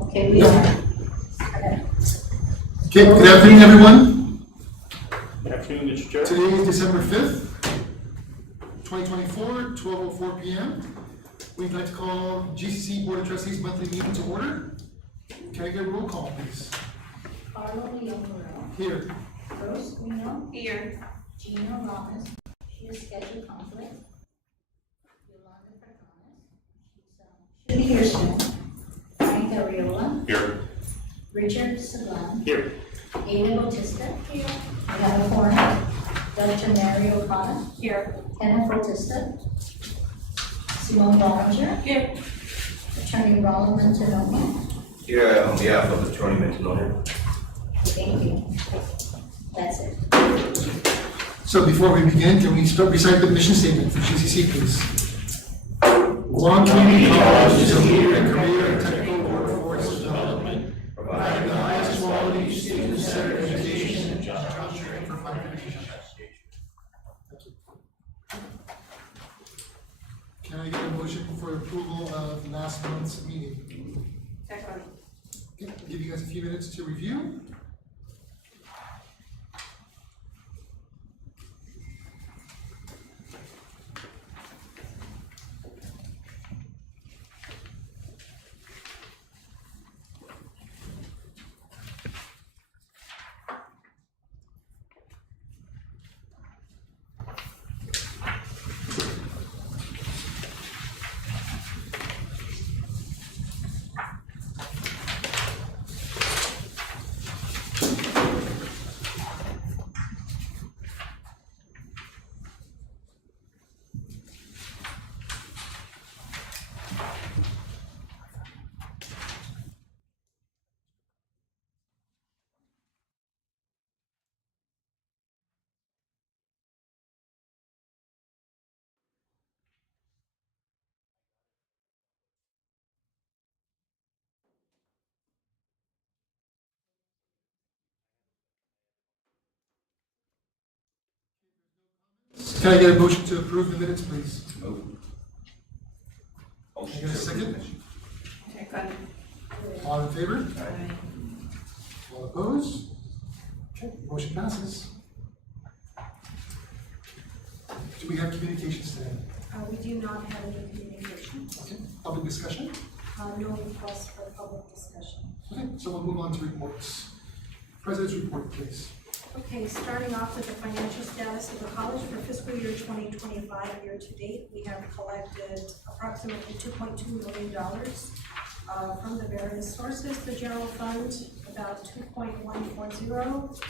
Okay, we are. Okay, good afternoon, everyone. Good afternoon, Mr. Chair. Today is December 5th, 2024, 12:04 p.m. We'd like to call GCC Board of Trustees monthly meeting to order. Can I get a roll call, please? Carlo Leonardo. Here. Rose Guino. Here. Gina Ramos. She has scheduled conflict. Yolanda Perdones. She's Judy Hirschman. Frank Ariola. Here. Richard Sablan. Here. Ada Bautista. Here. Anna Foreign. Dr. Mary O'Connor. Here. Kenneth Bautista. Simone Bollinger. Here. Attorney Ronald Montanoni. Here on behalf of the Attorney Montanoni. Thank you. That's it. So before we begin, can we recite the mission statement for GCC, please? Guam Community College is a leader in career and technical workforce development, providing the highest quality student-centered education and job training for population. Thank you. Can I get a motion for approval of last month's meeting? Second. Okay, I'll give you guys a few minutes to review. Can I get a motion to approve the minutes, please? Can I get a second? Second. All in favor? All opposed? Okay, motion passes. Do we have communications today? We do not have any communication. Okay, public discussion? No request for public discussion. Okay, so we'll move on to reports. President's report, please. Okay, starting off with the financial status of the college for fiscal year 2025 year to date, we have collected approximately $2.2 million from the various sources. The general fund, about 2.140.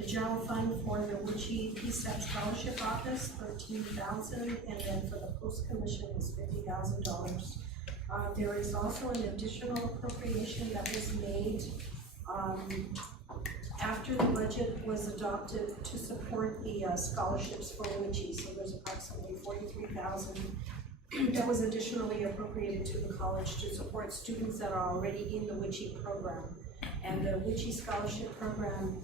The general fund for the Wichita PSEP Scholarship Office, $13,000, and then for the Post Commission is $50,000. There is also an additional appropriation that was made after the budget was adopted to support the scholarships for Wichita. So there's approximately $43,000 that was additionally appropriated to the college to support students that are already in the Wichita program. And the Wichita Scholarship Program,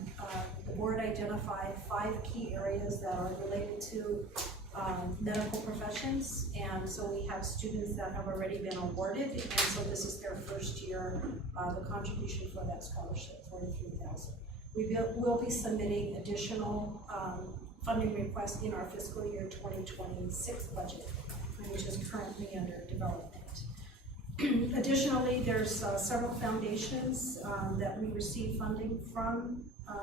the board identified 5 key areas that are related to medical professions, and so we have students that have already been awarded, and so this is their first year, the contribution for that scholarship, $43,000. We will be submitting additional funding requests in our fiscal year 2026 budget, which is currently under development. Additionally, there's several foundations that we received funding from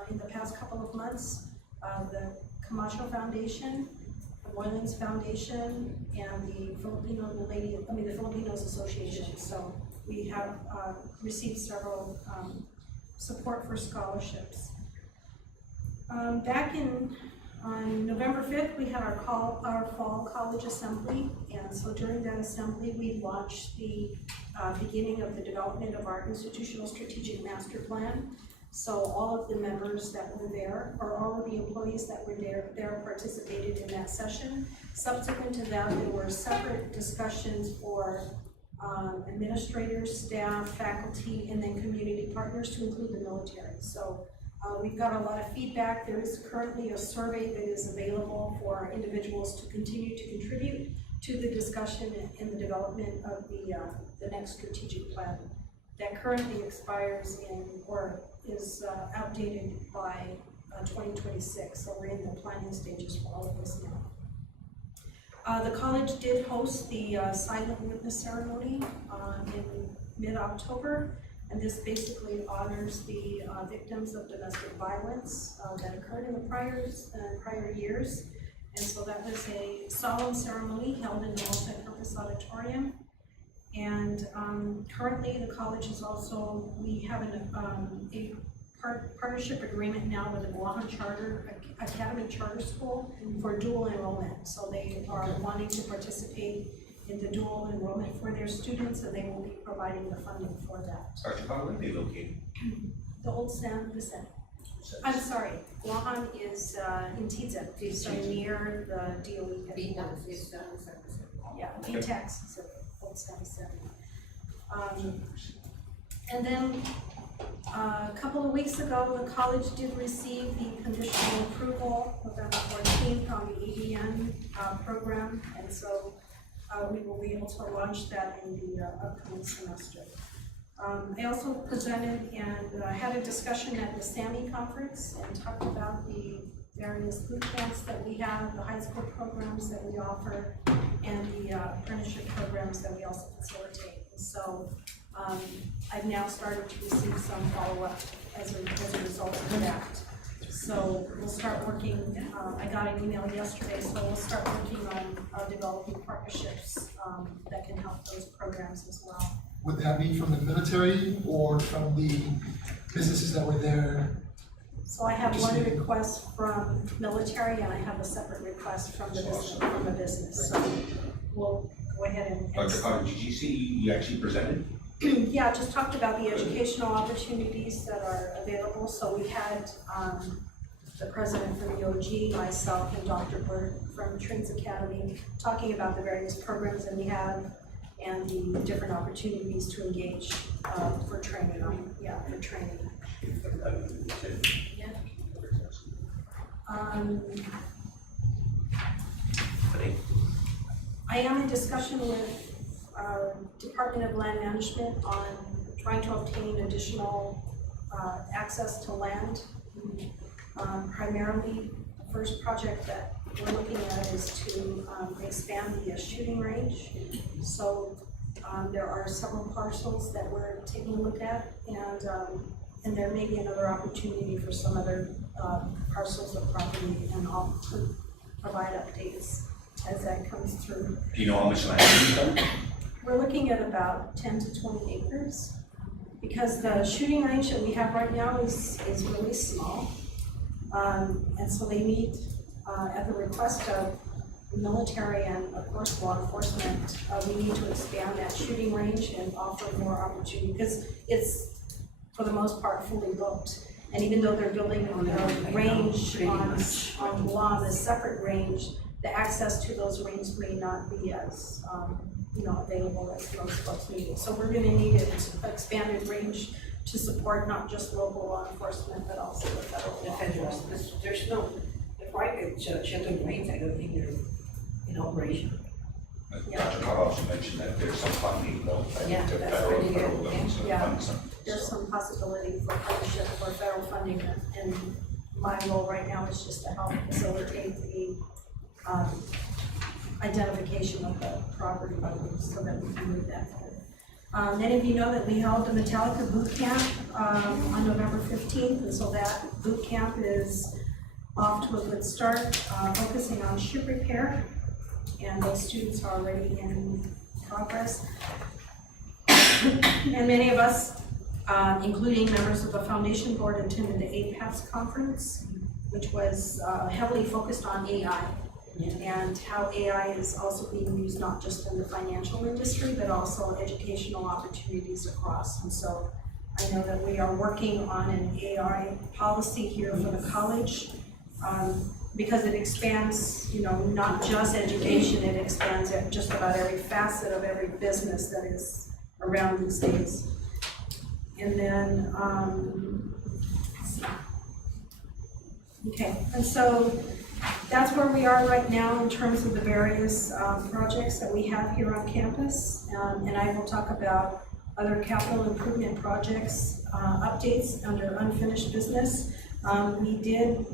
in the past couple of months. The Camacho Foundation, the Moylan's Foundation, and the Filipinos Association. So we have received several support for scholarships. Back on November 5th, we had our fall college assembly, and so during that assembly, we launched the beginning of the development of our institutional strategic master plan. So all of the members that were there, or all of the employees that were there participated in that session. Subsequent to that, there were separate discussions for administrators, staff, faculty, and then community partners to include the military. So we've got a lot of feedback. There is currently a survey that is available for individuals to continue to contribute to the discussion and the development of the next strategic plan that currently expires or is outdated by 2026, so we're in the planning stages for all of this now. The college did host the silent witness ceremony in mid-October, and this basically honors the victims of domestic violence that occurred in the prior years. And so that was a solemn ceremony held in the multi-purpose auditorium. And currently the college is also, we have a partnership agreement now with the Guam Academy Charter School for dual enrollment. So they are wanting to participate in the dual enrollment for their students, and they will be providing the funding for that. How are they located? The old San Vicente. I'm sorry, Guam is in Tiza, so near the DOE headquarters. Yeah, VTEX is old San Vicente. And then a couple of weeks ago, the college did receive the conditional approval, November 14th, on the ADN program, and so we will be able to launch that in the upcoming semester. I also presented and had a discussion at the SAMI conference and talked about the various boot camps that we have, the high school programs that we offer, and the apprenticeship programs that we also facilitate. And so I've now started to receive some follow-up as a result of that. So we'll start working, I got an email yesterday, so we'll start working on developing partnerships that can help those programs as well. Would that be from the military or from the businesses that were there? So I have one request from military and I have a separate request from the business. So we'll go ahead and. Dr. Did you see you actually presented? Yeah, just talked about the educational opportunities that are available. So we had the president from the OG, myself, and Dr. Burt from Trins Academy talking about the various programs that we have and the different opportunities to engage for training. For training. I am in discussion with Department of Land Management on trying to obtain additional access to land. Primarily, the first project that we're looking at is to expand the shooting range. So there are several parcels that we're taking a look at, and there may be another opportunity for some other parcels of property, and I'll provide updates as that comes through. Do you know how much land you've done? We're looking at about 10 to 20 acres because the shooting range that we have right now is really small. And so they meet at the request of the military and of course law enforcement. We need to expand that shooting range and offer more opportunity because it's for the most part fully booked. And even though they're building a range on Guam, a separate range, the access to those ranges may not be as available as most folks need it. So we're going to need an expanded range to support not just local law enforcement, but also the federal law enforcement. There's no, the private shelter range, I don't think they're in operation. Dr. Carr also mentioned that there's some funding, though, Yeah, to that's federal pretty good. government to Yeah. fund some. There's some possibility for partnership for federal funding, and my role right now is just to help facilitate the identification of the property owners so that we can move that forward. Many of you know that we held the Metallica boot camp on November 15th, and so that boot camp is off to a good start, focusing on ship repair, and those students are already in progress. And many of us, including members of the foundation board, attended the APAS conference, which was heavily focused on AI. And how AI is also being used not just in the financial industry, but also educational opportunities across. And so I know that we are working on an AI policy here for the college because it expands, not just education, it expands at just about every facet of every business that is around these days. And then, okay, and so that's where we are right now in terms of the various projects that we have here on campus. And I will talk about other capital improvement projects, updates under unfinished business. We did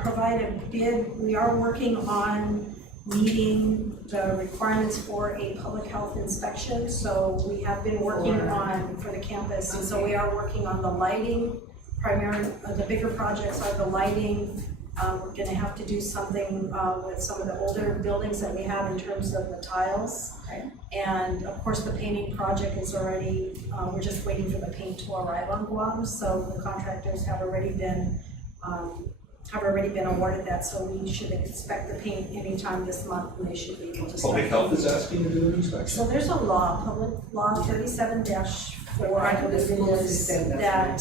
provide a bid. We are working on meeting the requirements for a public health inspection. So we have been working on, for the campus, and so we are working on the lighting. Primarily, the bigger projects are the lighting. We're gonna have to do something with some of the older buildings that we have in terms of the tiles. Okay. And of course, the painting project is already, we're just waiting for the paint to arrive on Guam. So the contractors have already been awarded that, so we should expect the paint anytime this month, and they should be able to start. Public health is asking to do an inspection. So there's a law, public law 37-4, I believe it is, that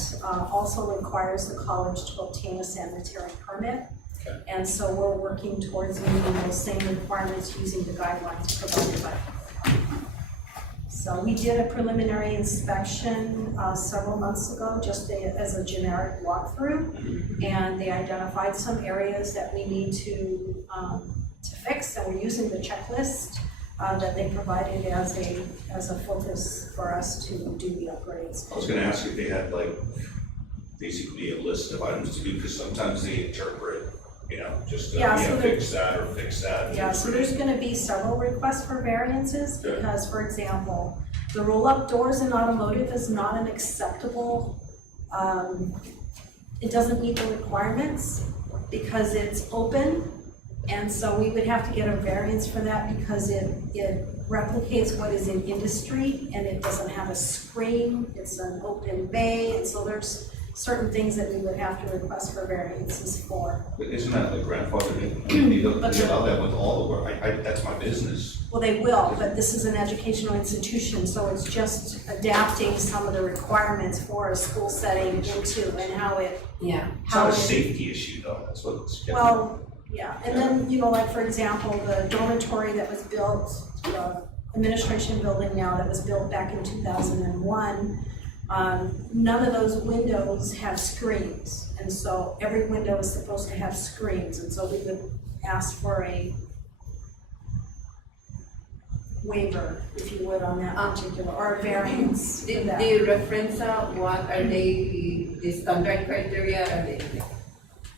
also requires the college to obtain a sanitary permit. Okay. And so we're working towards meeting those same requirements using the guidelines provided by. So we did a preliminary inspection several months ago, just as a generic walkthrough, and they identified some areas that we need to fix, and we're using the checklist that they provided as a focus for us to do the upgrades. I was gonna ask if they had like, basically a list of items to do, because sometimes they interpret, just, So fix that or fix that. Yeah, so there's gonna be several requests for variances, Okay. because, for example, the roll-up doors in automotive is not an acceptable, it doesn't meet the requirements because it's open, and so we would have to get a variance for that because it replicates what is in industry, and it doesn't have a screen, it's an open bay, and so there's certain things that we would have to request for variances for. But isn't that like grandfathered in? I mean, they allow that with all the work, that's my business. Well, they will, but this is an educational institution, so it's just adapting some of the requirements for a school setting into and how it. Yeah. It's not a safety issue though, that's what it's getting. Well, yeah, and then, like, for example, the dormitory that was built, the administration building now that was built back in 2001, none of those windows have screens, and so every window is supposed to have screens, and so we would ask for a waiver, if you would, on that particular, or a variance for Did that. they reference what are they, the standard criteria, are they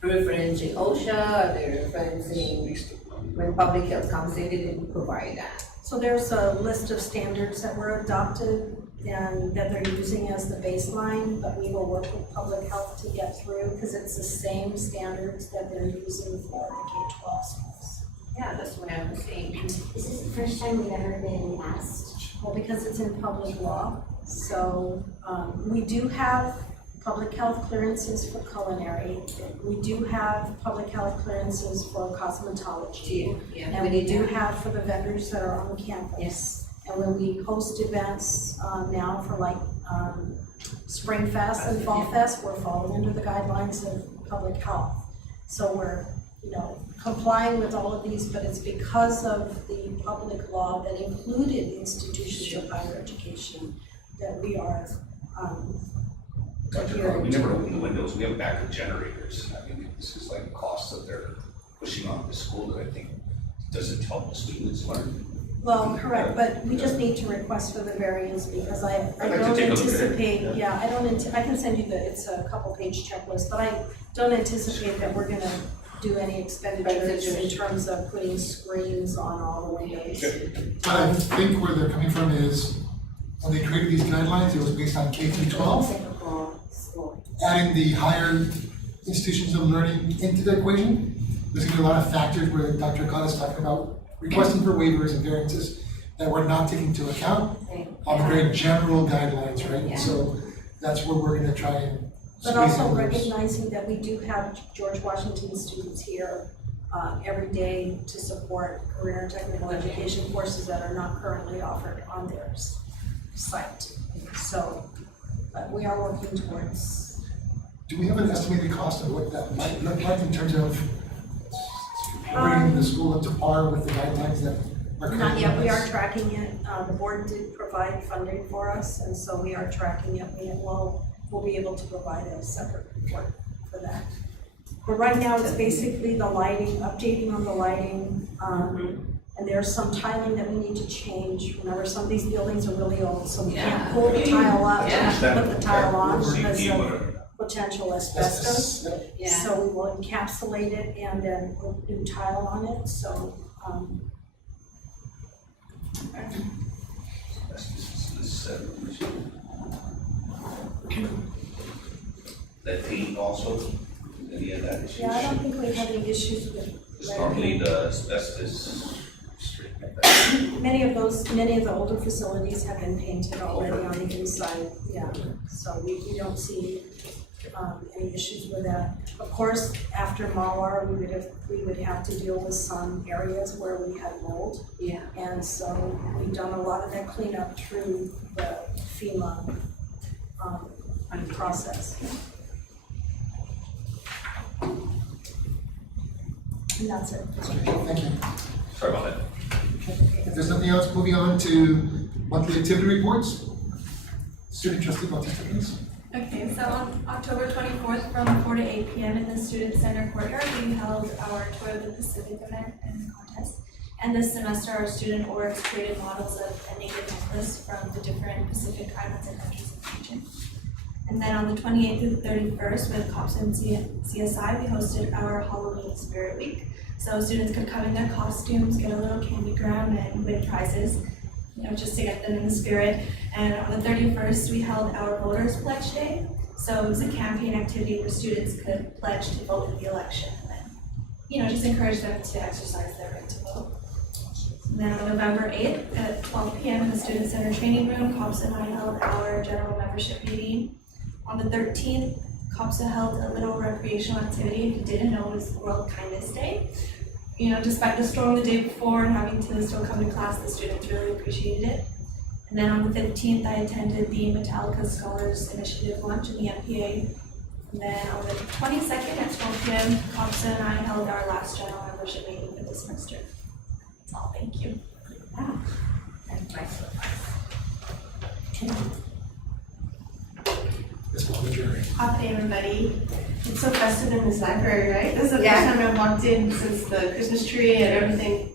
referencing OSHA, are they referencing when public health comes in, they didn't provide that? So there's a list of standards that were adopted and that they're using as the baseline, but we will work with public health to get through, because it's the same standards that they're using for the K-12 schools. Yeah, that's what I was saying. Is this the first time we've ever been asked? Well, because it's in public law, so we do have public health clearances for culinary. We do have public health clearances for cosmetology. Yeah, And we do have for the vendors that are on campus. Yes. And when we host events now for like Spring Fest and Fall Fest, we're falling under the guidelines of public health. So we're, complying with all of these, but it's because of the public law that included institutions of higher education that we are Dr. Carl, we never open the windows, we have backup generators. I mean, this is like costs that they're pushing on the school that I think doesn't help the students learn. Well, correct, but we just need to request for the variance because I I'd like to don't take a look at it, anticipate, yeah. I can send you it's a couple page checklist, but I don't anticipate that we're gonna do any expenditures in terms of putting screens on all the windows. I think where they're coming from is, when they created these guidelines, it was based on K through 12. Typical school. Adding the higher institutions of learning into the equation, there's gonna be a lot of factors where Dr. Khan is talking about requesting for waivers and variances that were not taken into account on the very general guidelines, right? Yeah. So that's where we're gonna try and But squeeze also in those. recognizing that we do have George Washington students here every day to support career and technical education courses that are not currently offered on their site. So, but we are working towards. Do we have an estimated cost of what that might look like in terms of bringing the school up to par with the guidelines that are currently? Not yet, we in are place? tracking it. The board did provide funding for us, and so we are tracking it. We'll be able to provide a separate report for that. But right now, it's basically the lighting, updating on the lighting, and And there's some tiling that we need to change. Remember, some of these buildings are really old, so we Yeah. can't pull the tile up Yeah. and put the tile on CP, because of whatever. potential asbestos. Yeah. So we will encapsulate it and then we'll do tile on it, so, That paint also, any of that issues? yeah, I don't think we have any issues with Because normally the asbestos straight like that. many of the older facilities have been painted already on the inside, yeah. So we don't see, any issues with that. Of course, after Mawar, we would have to deal with some areas where we had mold. Yeah. And so we've done a lot of that cleanup through the FEMA, process. And that's it. Thank you. Sorry about that. If there's nothing else, moving on to monthly activity reports. Student trustee Bautista, please. Okay, so on October 24th from 4 to 8 p.m. in the Student Center courtyard, we held our Tour of the Pacific event and contest. And this semester, our student orgs created models of a native necklace from the different Pacific islands and countries of the region. And then on the 28th through the 31st with COPS and CSI, we hosted our Halloween Spirit Week. So students could come in their costumes, get a little candy gram, and win prizes, just to get them in the spirit. And on the 31st, we held our Voters Pledge Day. So it was a campaign activity where students could pledge to vote in the election and then, just encourage them to exercise their right to vote. And then on November 8th at 12 p.m. in the Student Center Training Room, COPSA and I held our general membership meeting. On the 13th, COPSA held a little recreational activity. If you didn't know, it was World Kindness Day. Despite the storm the day before and having to still come to class, the students really appreciated it. And then on the 15th, I attended the Metallica Scholars Initiative lunch in the MPA. And then on the 22nd at 12 p.m., COPSA and I held our last general membership meeting for this semester. That's all, thank you. Ms. Palmageri. Happy everybody. It's so festive in this library, right? This is the first Yeah. time I've walked in since the Christmas tree and everything,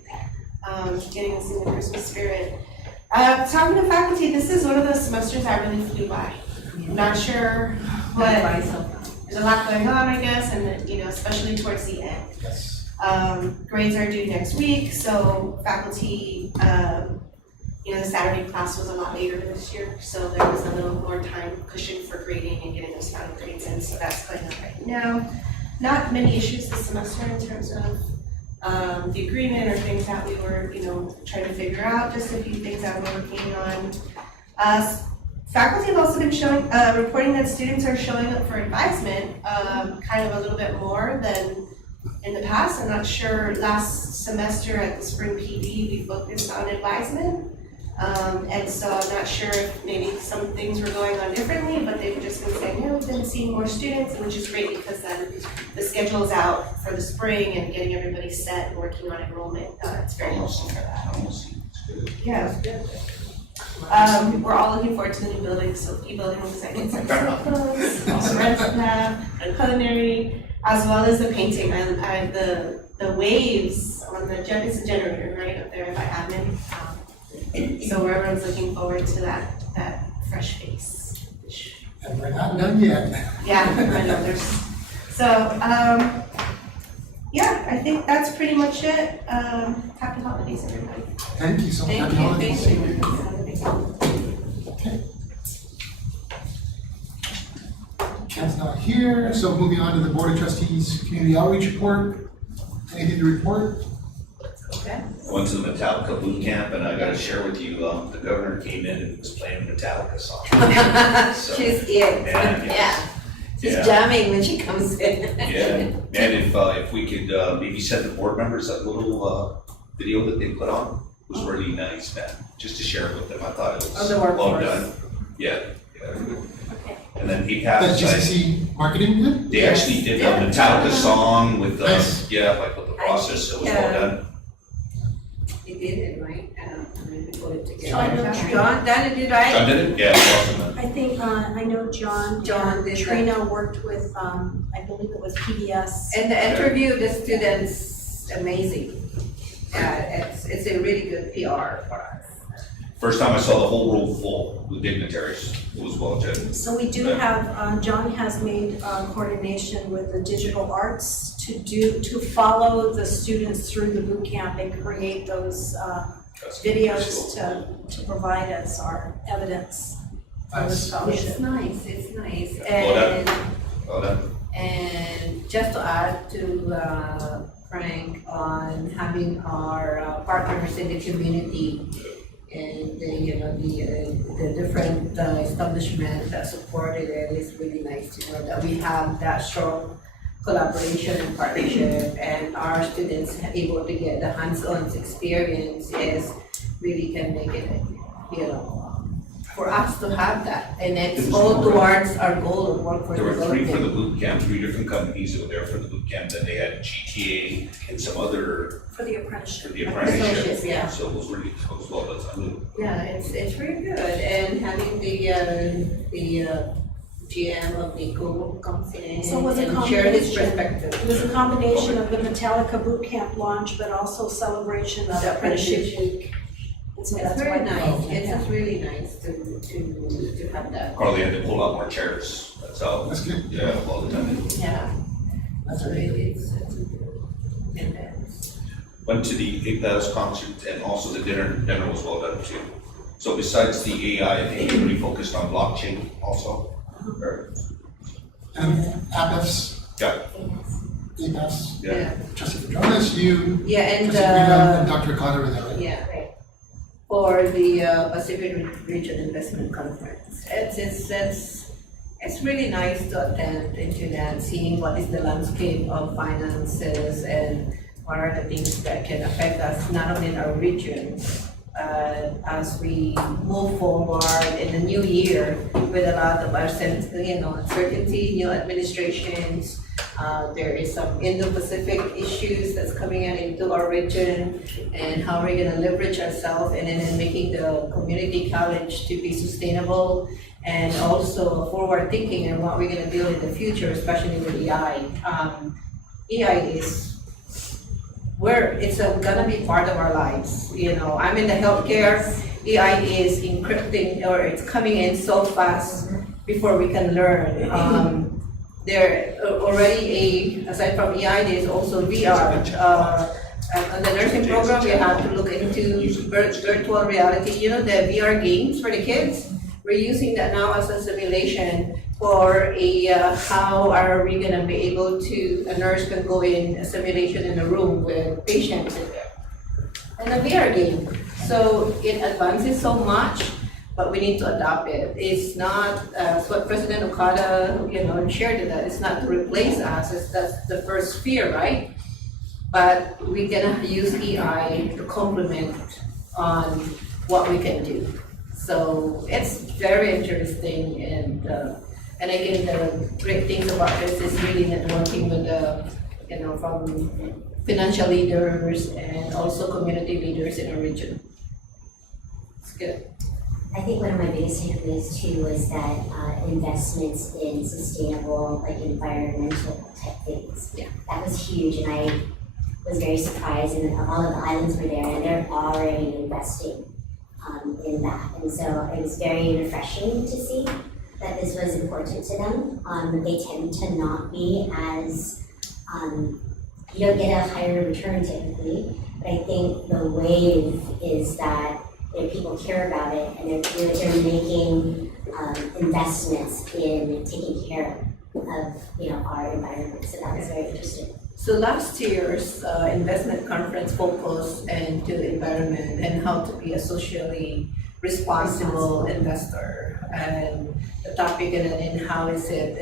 getting us in the Christmas spirit. Talking to faculty, this is one of those semesters I really flew by. I'm not sure what, there's a lot going on, I guess, and especially towards the end. Yes. Grades are due next week, so faculty, the Saturday class was a lot later this year, so there was a little more time cushion for grading and getting those final grades in, so that's going on right now. Not many issues this semester in terms of the agreement or things that we were, trying to figure out, just a few things that we're working on. Faculty have also been reporting that students are showing up for advisement, kind of a little bit more than in the past. I'm not sure, last semester at the spring PD, we focused on advisement. And so I'm not sure if maybe some things were going on differently, but they've just been saying, we've been seeing more students, which is great because then the schedule's out for the spring and getting everybody set and working on enrollment. It's very helpful for that. Almost, it's good. Yeah, it's good. We're all looking forward to the new building, so e-building looks like it's like so close, also rent lab, and culinary, as well as the painting. I the waves on the it's a generator right up there by admin. So everyone's looking forward to that fresh face. And we're not done yet. Yeah, I know I think that's pretty much it. Happy holidays, everybody. Thank you so much. Happy holidays. Thank you. Okay. Ken's not here, so moving on to the Board of Trustees Community Outreach Report. Anything to report? Okay. I went to the Metallica boot camp and I gotta share with you, the governor came in and was playing a Metallica song. So, She's here. yeah. She's Yeah. jamming when she comes in. Yeah, and if we could, maybe send the board members that little, video that they put on, was really nice, man, just to share it with them, I thought it Oh, was the well workforce. done. Yeah. Okay. And then he That passed, GCC marketing did? they actually did a Yeah. Metallica song with, Nice. like with the process, so it was well done. You did it, right? And then we put it together. John, John, did you right? John did it? Yeah, it was awesome. I think, I know John. John and did that. Trina worked with, I believe it was PBS. And the interview, the students, amazing. It's a really good PR for us. First time I saw the whole room full with dignitaries, it was well attended. So we do have, John has made coordination with the digital arts to follow the students through the boot camp and create those videos to provide as our evidence for the Nice. scholarship. It's nice. Well done. And just to add to Frank on having our partners in the community and the different establishments that supported it is really nice to know that we have that strong collaboration and partnership, and our students are able to get the hands-on experience is really can make it, for us to have that, and it's all towards our goal of workforce There were 3 for the development. boot camp, 3 different companies that were there for the boot camp, then they had GTA and some other For the apprenticeship. for the apprenticeship. Apprenticeship, yeah. So it was well done. Yeah, it's really good, and having the GM of Nico comes in So it was a and share his combination. perspective. It was a combination of the Metallica boot camp launch, but also celebration of The apprenticeship apprenticeship. week. And so It's that's very why. nice, Okay. it's just really nice to have that. Carly had to pull out more chairs, that's how, That's good. yeah, well done. Yeah. That's So really it's a good event. Went to the APAS concert and also the dinner was well done too. So besides the AI, I think you really focused on blockchain also. Or- And APEFs, Yeah, APEFs, yeah. Trustee Pedronis, you, Yeah, and Trustee Guido, and Dr. Carter were there, right? yeah, for the Pacific Region Investment Conference. It's really nice to attend into that, seeing what is the landscape of finances and what are the things that can affect us, not only in our region, as we move forward in the new year with a lot of uncertainty, new administrations. There is some Indo-Pacific issues that's coming into our region, and how we're gonna leverage ourselves and then making the community college to be sustainable and also forward thinking and what we're gonna build in the future, especially with EI. EI is it's gonna be part of our lives. I'm in the healthcare, EI is encrypting, or it's coming in so fast before we can learn. There already aside from EI, there's also VR. On the nursing program, we have to look into virtual reality, the VR games for the kids. We're using that now as a simulation for how are we gonna be able to, a nurse can go in a simulation in a room with patients in there. And a VR game. So it advances so much, but we need to adopt it. It's not, what President Okada, shared that it's not to replace us, that's the first sphere, right? But we're gonna use EI to complement on what we can do. So it's very interesting, and again, the great things about this is really networking with from financial leaders and also community leaders in our region. It's good. I think one of my biggest takeaways too was that investments in sustainable, environmental type things. Yeah. That was huge, and I was very surprised, and all of the islands were there, and they're already investing in that. And so it was very refreshing to see that this was important to them. They tend to not be as, you don't get a higher return typically, but I think the wave is that people care about it, and they're making investments in taking care of our environment. So that was very interesting. So last year's investment conference focused into environment and how to be a socially responsible investor, and the topic and how is it,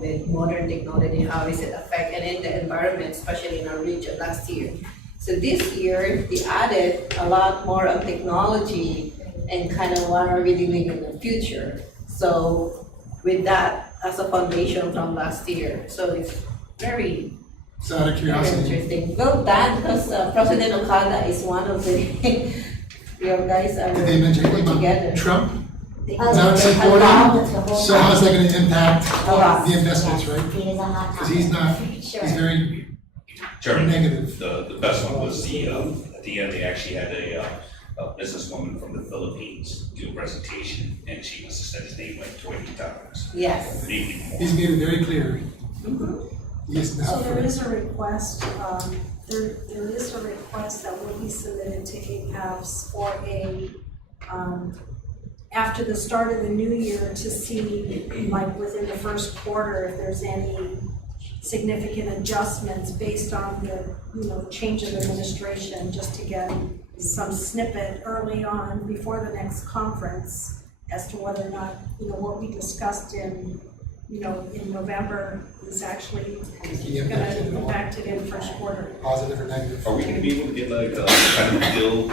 with modern technology, how is it affect and in the environment, especially in our region last year. So this year, they added a lot more of technology and kind of what are we doing in the future. So with that as a foundation from last year, so it's very So out of curiosity, interesting. Well done, because President Okada is one of the, your guys are did they mention anything put together. about Trump? Oh, Now it's there's a supporting, lot of the whole so how's that gonna impact A lot. the investments, Yes, right? It is a hot topic. Because he's not, Sure. he's very Chairman, Negative. the best one was at the end, they actually had a businesswoman from the Philippines do a presentation, and she must have said his name like 20 times. Yes. Maybe more. He's made it very clear. He is So not there for is a request, there is a request that will be submitted to APAVS for after the start of the new year to see, like within the first quarter, if there's any significant adjustments based on the, change of administration, just to get some snippet early on before the next conference as to whether or not, what we discussed in November is actually gonna impact it in first quarter. positive or negative. Are we gonna be able to get like a kind of a deal?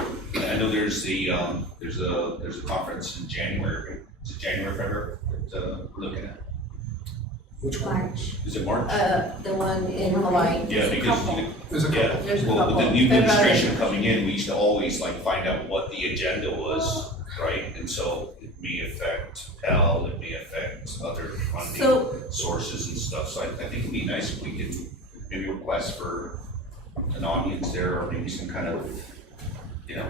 I know there's a conference in January. Is it January, February, that we're looking at? Which one? March. Is it March? The one in Hawaii. Yeah, because, There's a couple. There's a well, with the couple. new February. administration coming in, we used to always like find out what the agenda was, right? And so it may affect Pell, it may affect other funding So- sources and stuff. So I think it'd be nice if we could maybe request for an audience there, or maybe some kind of,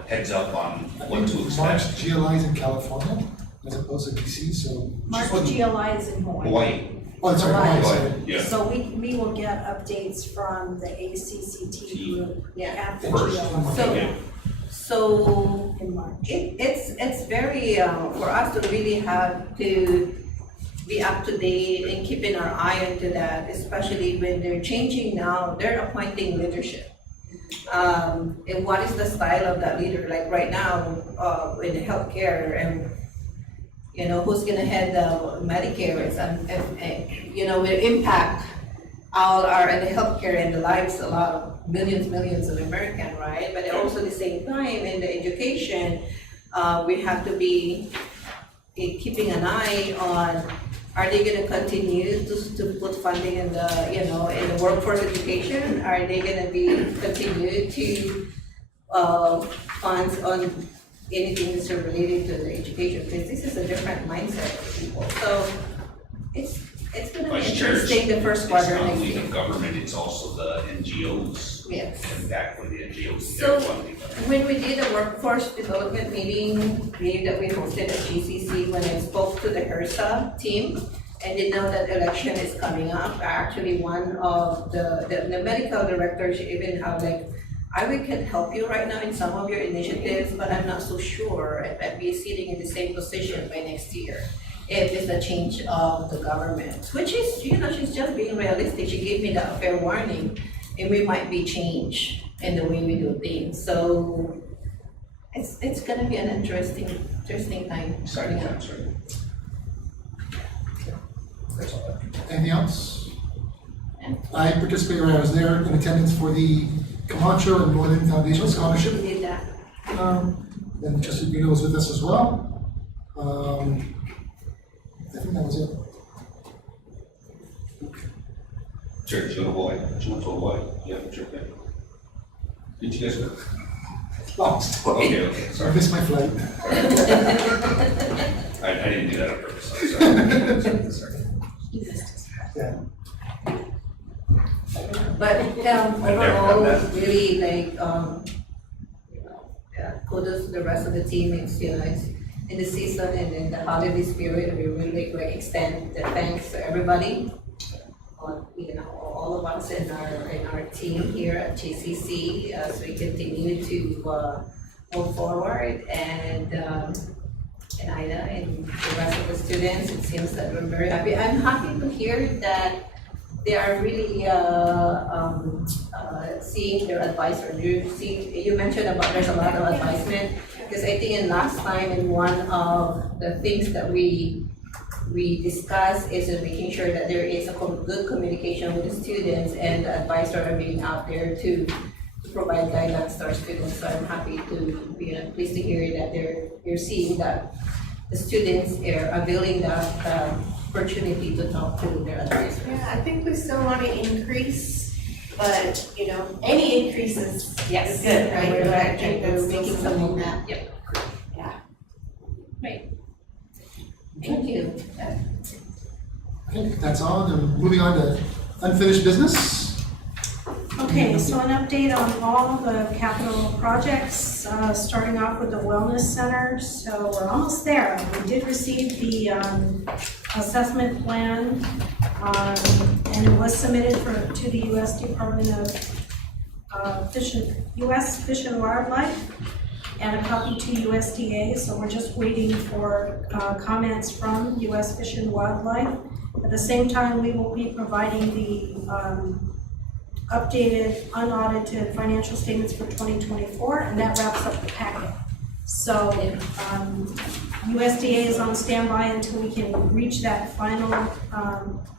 heads up on what to March expect. GLI is in California as opposed to DC, so. March GLI is in Hawaii. Hawaii, Oh, that's right, Hawaii, sorry. Hawaii, yeah. So we will get updates from the ACCT group Yeah. at the First. GLI So- Yeah. So in March. it's very, for us to really have to be up to date and keeping our eye into that, especially when they're changing now, they're appointing leadership. And what is the style of that leader? Like right now, in the healthcare and, who's gonna head the Medicare will impact in the healthcare and the lives a lot of millions of Americans, right? But also at the same time, in the education, we have to be keeping an eye on, are they gonna continue to put funding in the, in the workforce education? Are they gonna continue to funds on anything that's related to the education? Because this is a different mindset for people. So it's gonna be Vice Chair, interesting the first quarter It's not next only year. the government, it's also the NGOs. Yes. And back when the NGOs, So- they're funding. When we did a workforce development meeting that we hosted at GCC, when I spoke to the HRSA team, and they know that election is coming up, actually one of the medical directors even have we can help you right now in some of your initiatives, but I'm not so sure if I'd be sitting in the same position by next year if it's a change of the government, which is, she's just being realistic. She gave me that fair warning, and we might be changed in the way we do things. So it's gonna be an interesting time. Exciting coming up. times, right? That's all I have. Anything else? I participated, I was there in attendance for the Camacho and Northern Foundation Scholarship. We did that. And Trustee Bruno was with us as well. I think that was it. Sure, did you go to Hawaii? Did you went to Hawaii? Yeah, sure, yeah. Did you guys go? Long story. Okay, I sorry. missed my flight. I didn't do that on purpose, I'm sorry. Yeah. But never overall, done that. really kudos to the rest of the team. It's it's in the season and in the holiday spirit. We really extend the thanks to everybody. All of us in our team here at GCC as we continue to move forward, and Ida and the rest of the students. It seems that we're very happy. I'm happy to hear that they are really seeing their advisor. You mentioned about there's a lot of advisement, because I think in last time, in one of the things that we discussed is making sure that there is a good communication with the students, and the advisor are being out there to provide guidelines to our students. So I'm happy to be pleased to hear that you're seeing that the students are availing that opportunity to talk to their advisors. Yeah, I think we still want to increase, but, any increase is Yes. good, right? We're But I making- think we're that's making still some something movement. that, Yep. yeah. Great. Thank you. Okay, that's all. Then moving on to unfinished business. Okay, Okay, so an update on all the capital projects, starting off with the wellness center. So we're almost there. We did receive the assessment plan, and it was submitted to the U.S. Department of U.S. Fish and Wildlife, and a copy to USDA. So we're just waiting for comments from U.S. Fish and Wildlife. At the same time, we will be providing the updated, unaudited financial statements for 2024, and that wraps up the packet. So USDA is on standby until we can reach that final,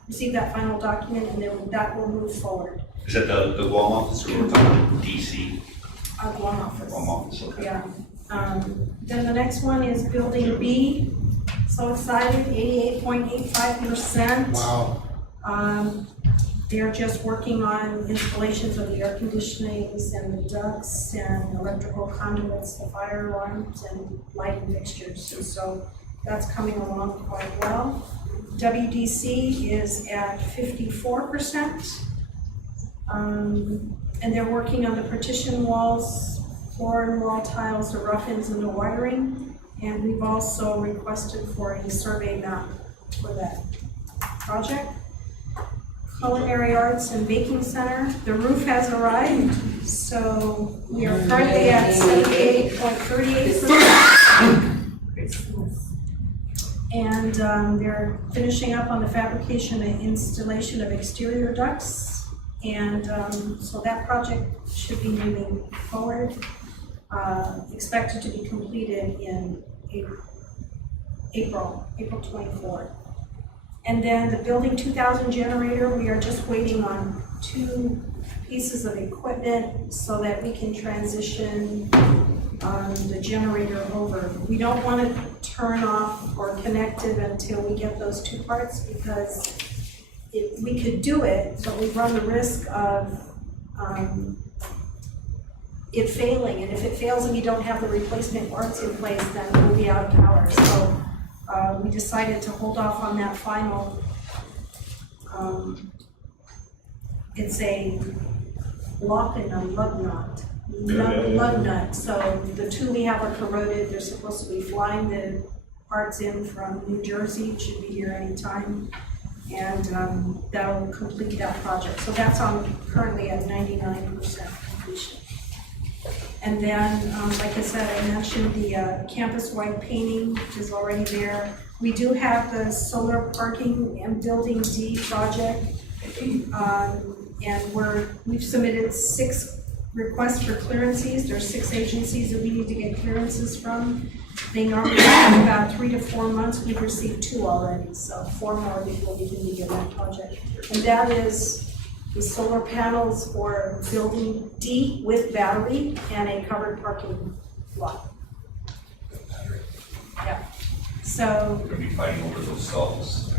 receive that final document, and then that will move forward. Is that the Guam office or we're talking DC? Our Guam office. Guam office, okay. Yeah. Then the next one is Building B. So excited, 88.85%. Wow. They're just working on installations of the air conditionings and the ducts and electrical conduits, the fire alarms and lighting fixtures. And so that's coming along quite well. WDC is at 54%. And they're working on the partition walls, floor and wall tiles, the rough-ins and the wiring. And we've also requested for a survey map for that project. Culinary Arts and Baking Center, the roof has arrived, so we are currently at 78.38%. And they're finishing up on the fabrication and installation of exterior ducts, and so that project should be moving forward, expected to be completed in April 24th. And then the Building 2000 generator, we are just waiting on 2 pieces of equipment so that we can transition the generator over. We don't want to turn off or connect it until we get those 2 parts, because we could do it, but we run the risk of it failing. And if it fails and you don't have the replacement parts in place, then we'll be out of power. So we decided to hold off on that final. It's a lock and a lug nut. Lug nut. So the 2 we have are corroded. They're supposed to be flying the parts in from New Jersey. It should be here anytime. And that'll complete that project. So that's currently at 99% completion. And then, like I said, I mentioned the campus-wide painting is already there. We do have the solar parking and Building D project, and we've submitted 6 requests for clearances. There's 6 agencies that we need to get clearances from. They normally take about 3 to 4 months. We've received 2 already, so 4 more before we can begin that project. And that is the solar panels for Building D with battery and a covered parking lot. Yeah. So. We're gonna be fighting over those stalls.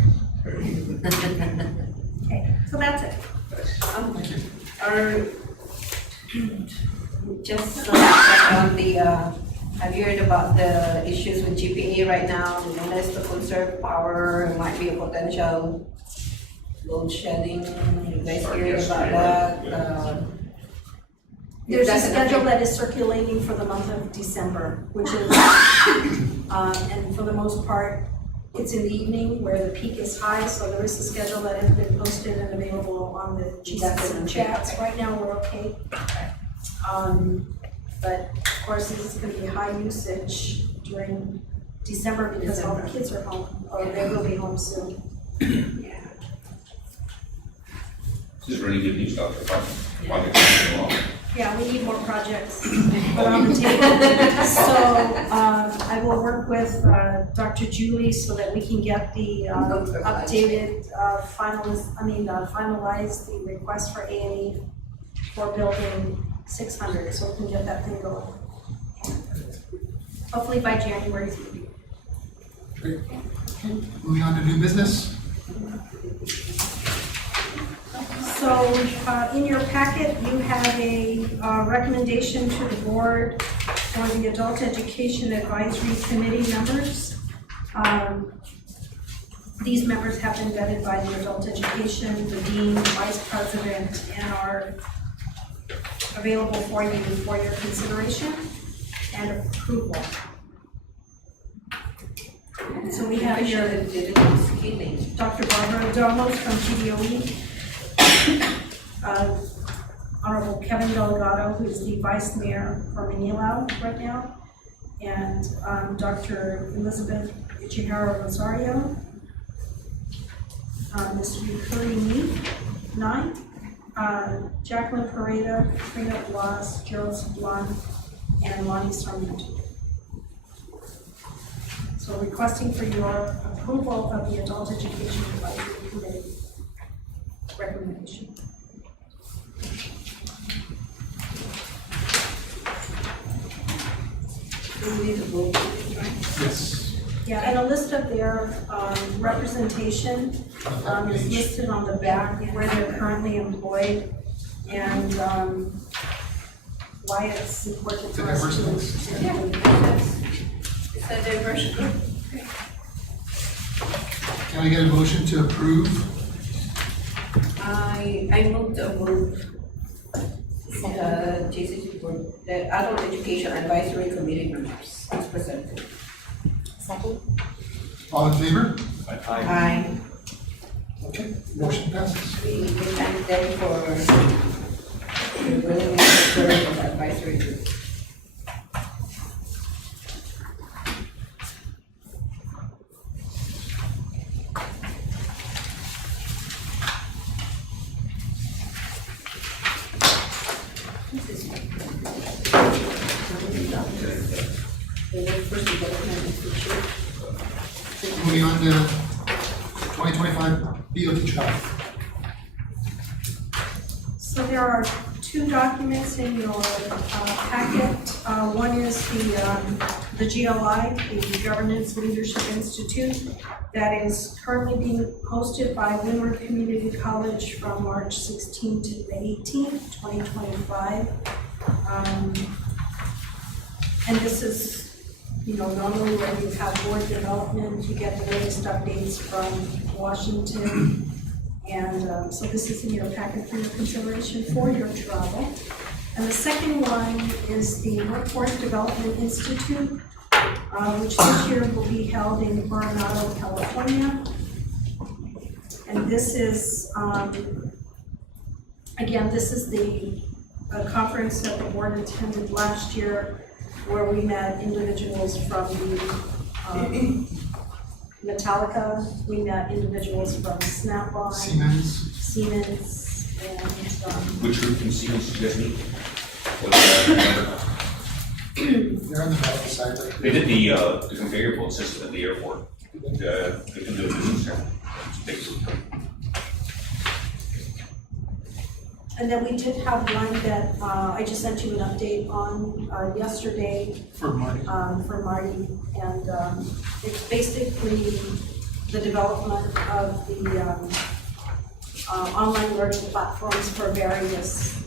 Okay, so that's it. Just on the, have you heard about the issues with GPE right now? You know, that's to conserve power, it might be a potential load shedding. You guys heard about that? There's a schedule that is circulating for the month of December, which is, and for the most part, it's in the evening where the peak is high, so there is a schedule that has been posted and available on the GCC chats. Right now, we're okay. But of course, this is going to be high usage during December because all the kids are home, or they will be home soon. Yeah. Is there any good news, Dr. Park? Yeah, we need more projects put on the table. So I will work with Dr. Julie so that we can get the updated finalize the request for A&E for Building 600, so we can get that thing going. Hopefully by January. Great. Moving on to new business. So in your packet, you have a recommendation to the board for the Adult Education Advisory Committee members. These members have been vetted by the Adult Education, the Dean, the Vice President, and our available for you for your consideration and approval. So we have here Dr. Barbara Domos from GDOE, Honorable Kevin Delgado, who is the Vice Mayor for Manila right now, and Dr. Elizabeth Ichihara Rosario, Mr. Yukuri Nye, Jacqueline Pareda, Frida Blas, Gerald Sablan, and Lonnie Sarmiento. So requesting for your approval of the Adult Education Advisory Committee recommendation. Do we need to vote, right? Yes. Yeah, and a list of their representation is listed on the back where they're currently employed and why it's important for us to. It's a diverse group. Can I get a motion to approve? I moved to approve GCC board, the Adult Education Advisory Committee members as presented. Second? All in favor? Aye. Okay, motion passes. We thank them for their willingness to serve on the advisory group. Moving on to 2025 BOT travel. So there are two documents in your packet. One is the GLI, the Governance Leadership Institute, that is currently being hosted by Windward Community College from March 16th to the 18th, 2025. And this is, normally when you have board development, you get the latest updates from Washington. And so this is in your packet for your consideration for your travel. And the second one is the Workforce Development Institute, which this year will be held in Coronado, California. And this is, again, this is the conference that the board attended last year, where we met individuals from the Metallica, we met individuals from Snap-on, Siemens, and Which group can see us, you guys meet? They're on the back side. Right? They did the conveyor belt system at the airport. They can do a business there. It's a big group. And then we did have one that I just sent you an update on yesterday For Marty. for Marty. And it's basically the development of the online learning platforms for various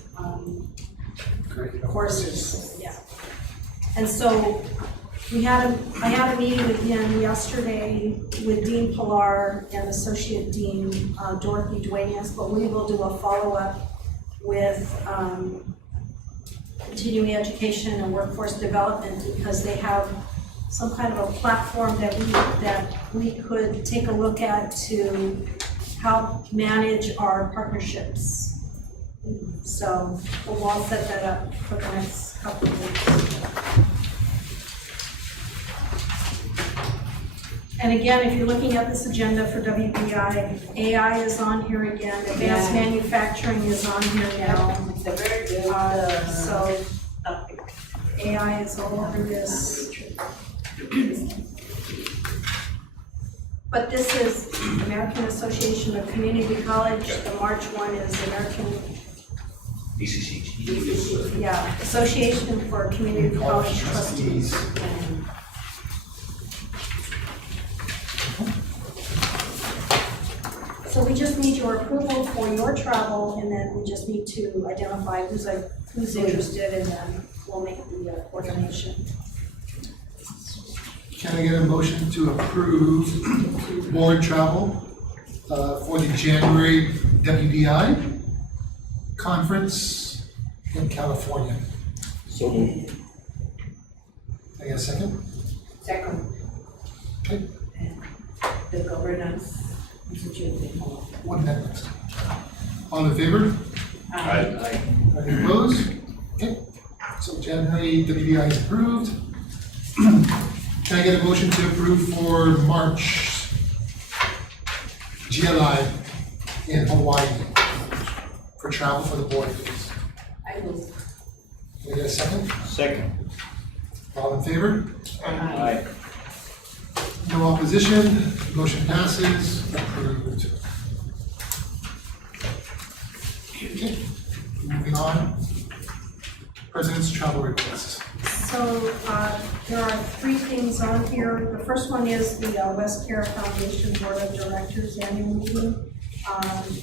Great. courses. Yeah. And so I had a meeting with him yesterday with Dean Pilar and Associate Dean Dorothy Duenas, but we will do a follow-up with continuing education and workforce development, because they have some kind of a platform that we could take a look at to help manage our partnerships. So we'll all set that up for the next couple of weeks. And again, if you're looking at this agenda for WBI, AI is on here again, advanced manufacturing is on here now. It's a very good So topic. AI is all over this. But this is American Association of Community College, the March one is American, DCCT. yeah, Association for Community College Trustees. So we just need your approval for your travel, and then we just need to identify who's interested, and then we'll make the coordination. Can I get a motion to approve board travel for the January WDI conference in California. So moved. Can I get a second? Second, Okay, and the governance institute. one amendment. All in favor? Aye. Any opposed? Okay, so January WDI is approved. Can I get a motion to approve for March GLI in Hawaii for travel for the board, please? I will. Can I get a second? Second. All in favor? Aye. No opposition, motion passes, approved. Okay, moving on. President's travel requests. So, there are three things on here. The first one is the West Care Foundation Board of Directors annual meeting.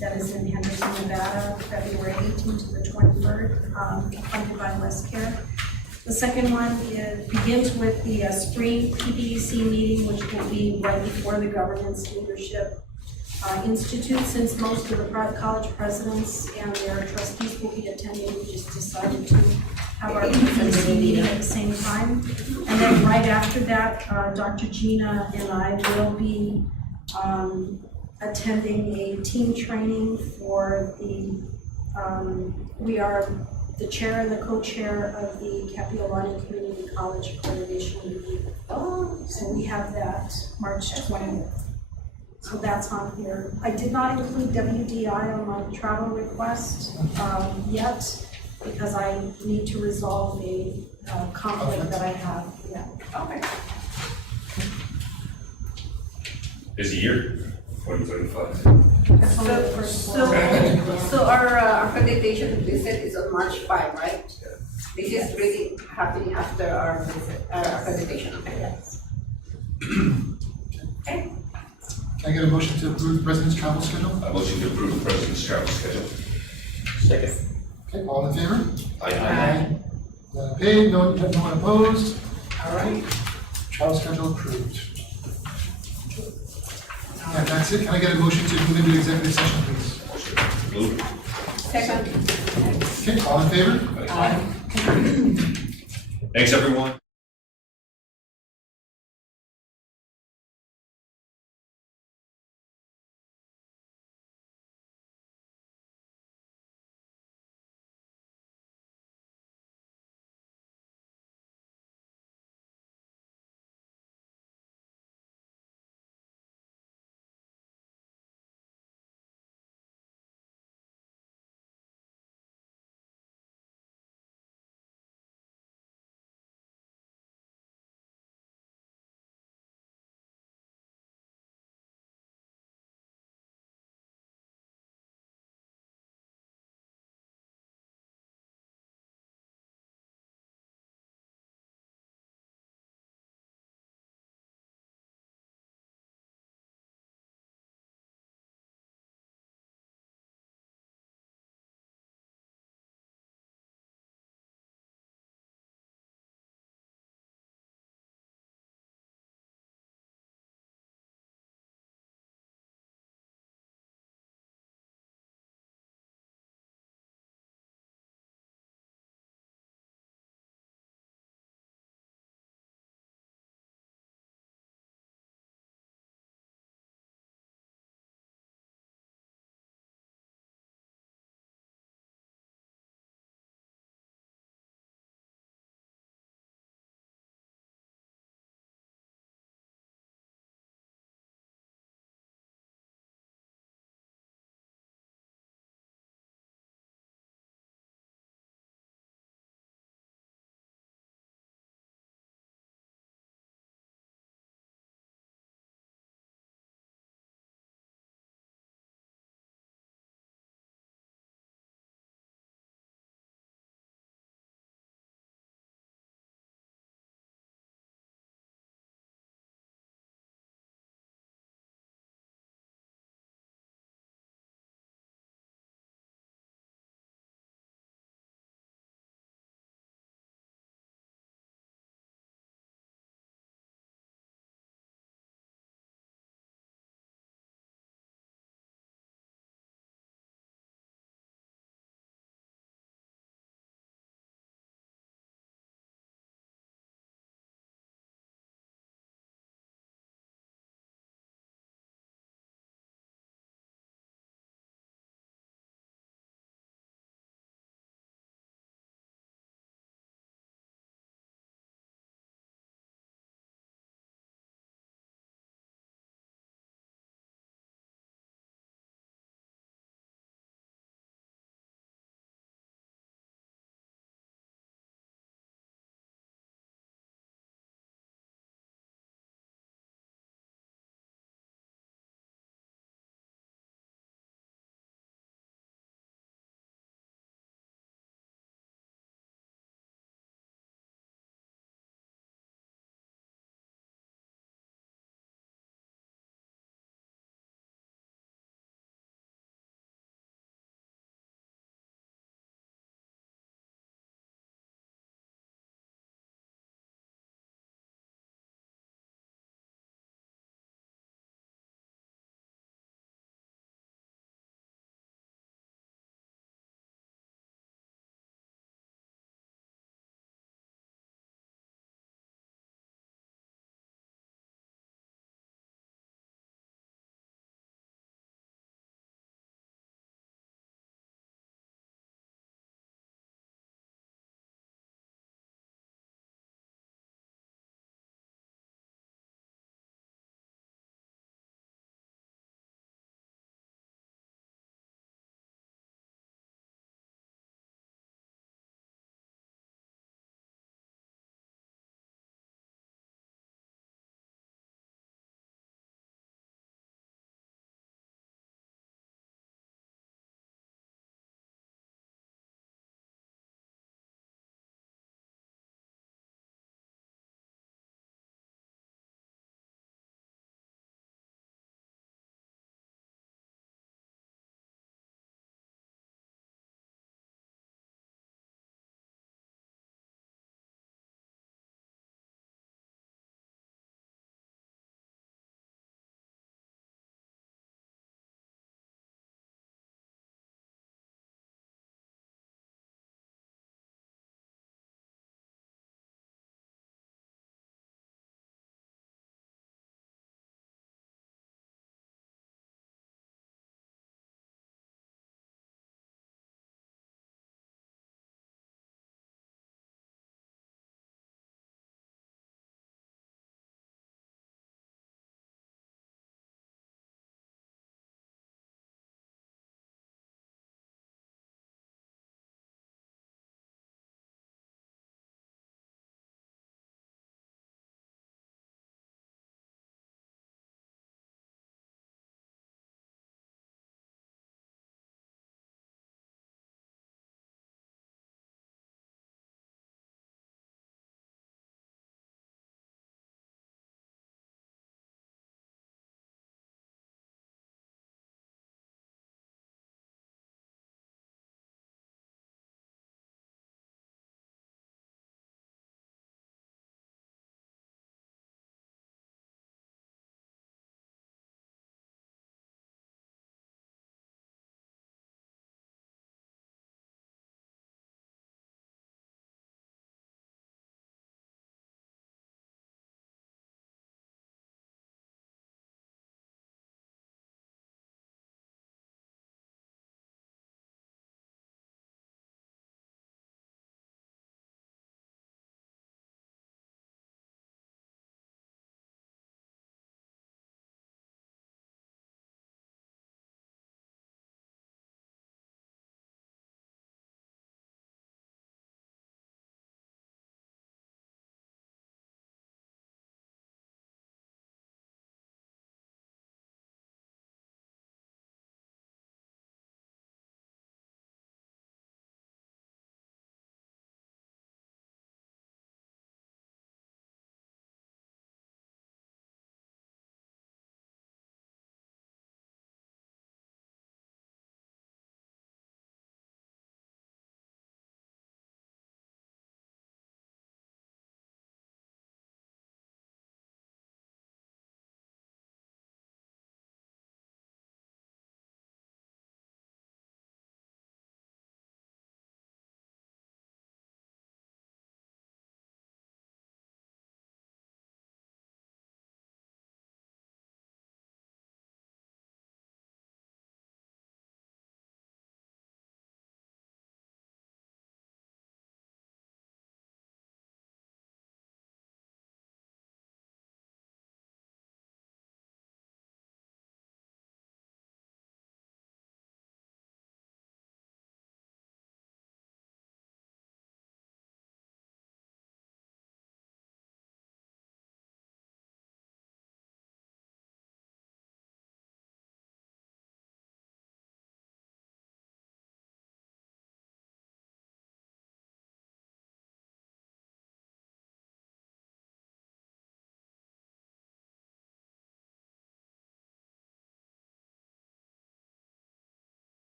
That is in Henderson, Nevada, February 18th to the 23rd, funded by West Care. The second one begins with the spring PBEC meeting, which will be right before the Governance Leadership Institute. Since most of the college presidents and their trustees will be attending, we just decided to have our PBEC meeting at the same time. And then right after that, Dr. Gina and I will be attending a team training for the, we are the chair and the co-chair of the Kapiolani Community College Accreditation Review. So we have that March 20th. So that's on here. I did not include WDI on my travel request yet, because I need to resolve a conflict that I have. Yeah. Okay. Busy year, 2035. That's only the first one. So our accreditation visit is on March 5, right? This is really happening after our visit, our accreditation, okay? Yes. Okay. Can I get a motion to approve the president's travel schedule? A motion to approve the president's travel schedule. Second. Okay, all in favor? Aye. None paid, no one opposed. All right. Travel schedule approved. And that's it. Can I get a motion to move into executive session, please? Move. Second. Okay, all in favor? Aye. Thanks, everyone.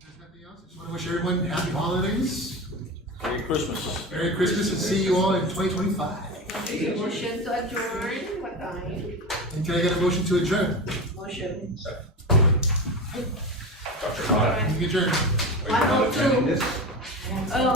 There's nothing else. I just want to wish everyone happy holidays, Merry Christmas. Merry Christmas, and see you all in 2025. Motion to adjourn, what time? And can I get a motion to adjourn? Motion. Dr. Khan, You can adjourn. are you not attending this? Oh,